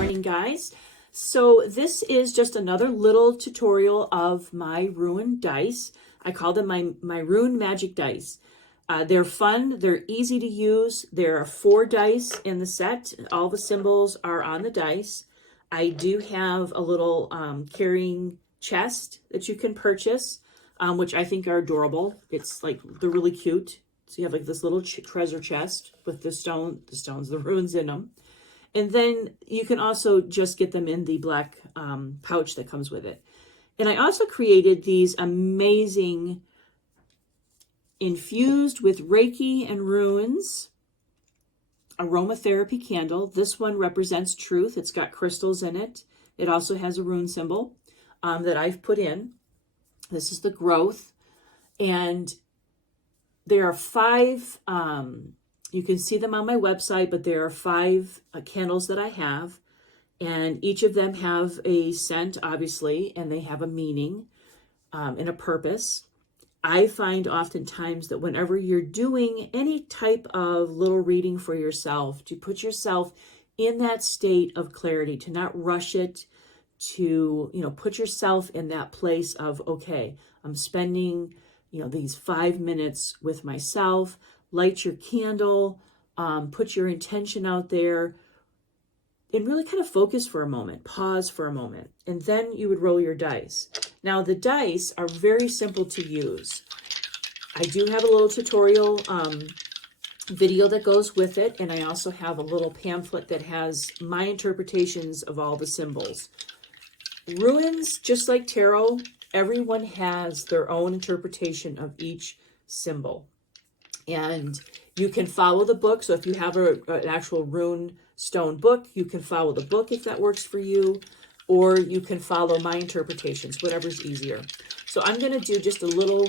morning, guys. So this is just another little tutorial of my Rune dice. I call them my Rune Magic Dice. They're fun, they're easy to use. There are 4 dice in the set. All the symbols are on the dice. I do have a little carrying chest that you can purchase, which I think are adorable. It's like, they're really cute. So you have like this little treasure chest with the runes in them. And then you can also just get them in the black pouch that comes with it. And I also created these amazing infused with Reiki and runes aromatherapy candle. This one represents truth. It's got crystals in it. It also has a rune symbol that I've put in. This is the growth. And there are 5, you can see them on my website, but there are 5 candles that I have. And each of them have a scent, obviously, and they have a meaning and a purpose. I find oftentimes that whenever you're doing any type of little reading for yourself, to put yourself in that state of clarity, to not rush it, to, put yourself in that place of, okay, I'm spending, these 5 minutes with myself. Light your candle, put your intention out there, and really kind of focus for a moment, pause for a moment, and then you would roll your dice. Now, the dice are very simple to use. I do have a little tutorial video that goes with it, and I also have a little pamphlet that has my interpretations of all the symbols. Runes, just like tarot, everyone has their own interpretation of each symbol. And you can follow the book. So if you have an actual Rune Stone book, you can follow the book if that works for you, or you can follow my interpretations, whatever's easier. So I'm going to do just a little,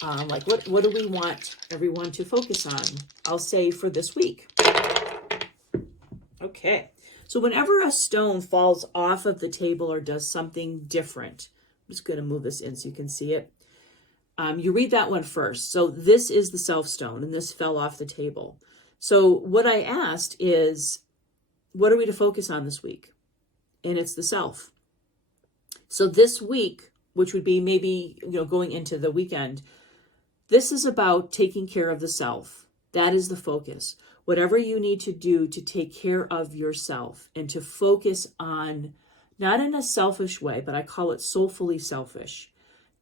what do we want everyone to focus on? I'll say for this week. Okay. So whenever a stone falls off of the table or does something different, I'm just going to move this in so you can see it. You read that one first. So this is the self stone, and this fell off the table. So what I asked is, what are we to focus on this week? And it's the self. So this week, which would be maybe, going into the weekend, this is about taking care of the self. That is the focus. Whatever you need to do to take care of yourself and to focus on, not in a selfish way, but I call it soulfully selfish.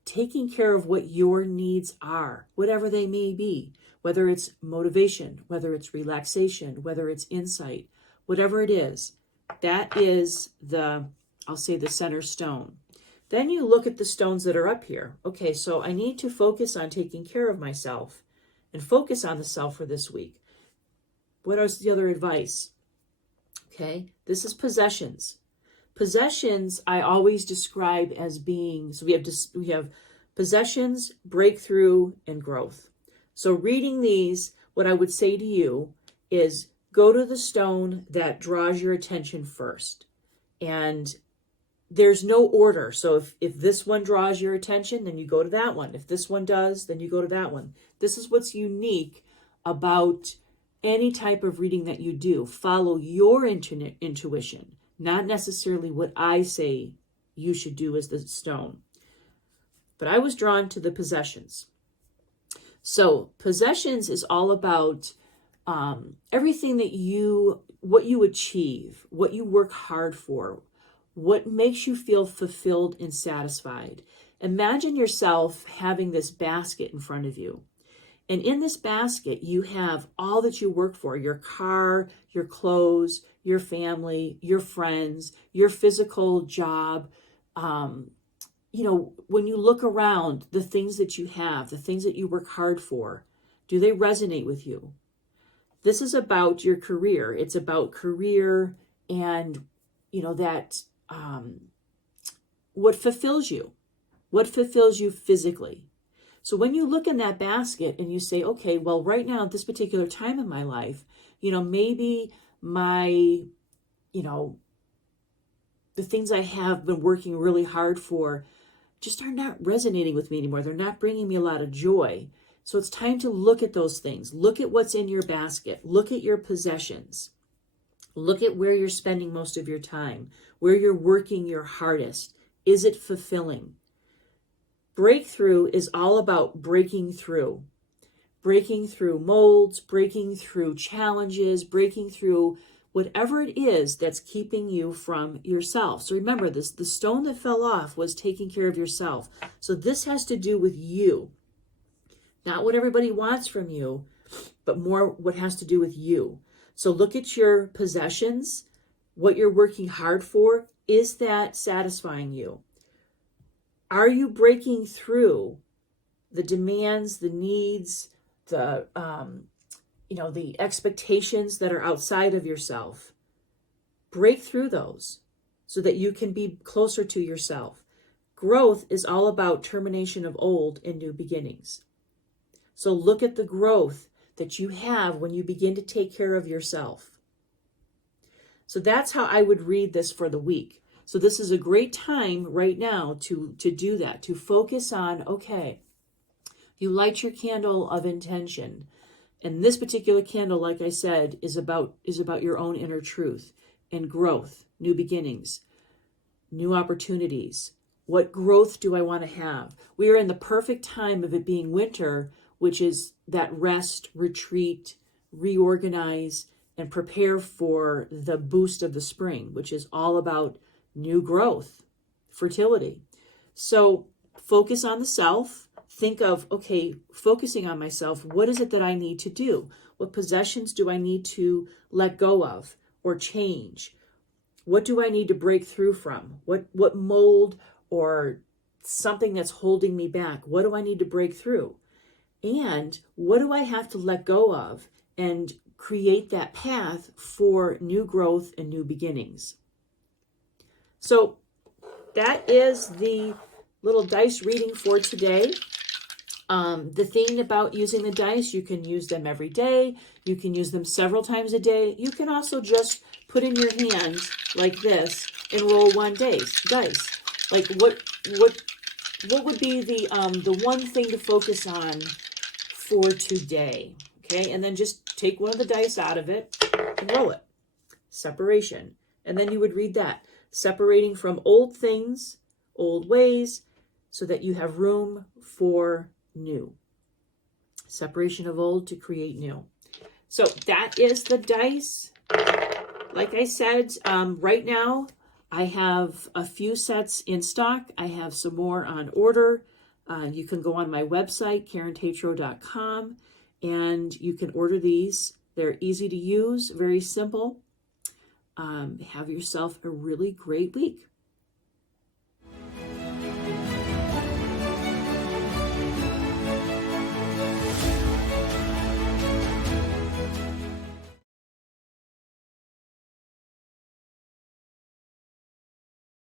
Taking care of what your needs are, whatever they may be, whether it's motivation, whether it's relaxation, whether it's insight, whatever it is, that is I'll say the center stone. Then you look at the stones that are up here. Okay, so I need to focus on taking care of myself and focus on the self for this week. What is the other advice? Okay, this is possessions. Possessions, I always describe as being, so we have possessions, breakthrough, and growth. So reading these, what I would say to you is go to the stone that draws your attention first. And there's no order. So if this one draws your attention, then you go to that one. If this one does, then you go to that one. This is what's unique about any type of reading that you do. Follow your intuition. Not necessarily what I say you should do as the stone. But I was drawn to the possessions. So possessions is all about everything what you achieve, what you work hard for, what makes you feel fulfilled and satisfied. Imagine yourself having this basket in front of you. And in this basket, you have all that you work for, your car, your clothes, your family, your friends, your physical job. When you look around, the things that you have, the things that you work hard for, do they resonate with you? This is about your career. It's about career and, what fulfills you physically. So when you look in that basket and you say, okay, well, right now at this particular time in my life, maybe my, the things I have been working really hard for just are not resonating with me anymore. They're not bringing me a lot of joy. So it's time to look at those things. Look at what's in your basket. Look at your possessions. Look at where you're spending most of your time, where you're working your hardest. Is it fulfilling? Breakthrough is all about breaking through molds, breaking through challenges, breaking through whatever it is that's keeping you from yourself. So remember this, the stone that fell off was taking care of yourself. So this has to do with you, not what everybody wants from you, but more what has to do with you. So look at your possessions, what you're working hard for. Is that satisfying you? Are you breaking through the demands, the needs, the the expectations that are outside of yourself? Break through those so that you can be closer to yourself. Growth is all about termination of old and new beginnings. So look at the growth that you have when you begin to take care of yourself. So that's how I would read this for the week. So this is a great time right now to do that, to focus on, okay, you light your candle of intention. And this particular candle, like I said, is about your own inner truth and growth, new beginnings, new opportunities. What growth do I want to have? We are in the perfect time of it being winter, which is that rest, retreat, reorganize, and prepare for the boost of the spring, which is all about new growth, fertility. So focus on the self. Think of, okay, focusing on myself, what is it that I need to do? What possessions do I need to let go of or change? What do I need to break through from? What mold or something that's holding me back? What do I need to break through? And what do I have to let go of and create that path for new growth and new beginnings? So that is the little dice reading for today. The thing about using the dice, you can use them every day. You can use them several times a day. You can also just put in your hands like this and roll one dice. Like what would be the one thing to focus on for today? Okay, and then just take one of the dice out of it and roll it. Separation. And then you would read that. Separating from old things, old ways, so that you have room for new. Separation of old to create new. So that is the dice. Like I said, right now I have a few sets in stock. I have some more on order. You can go on my website, KarenTatro.com, and you can order these. They're easy to use, very simple. Have yourself a really great week.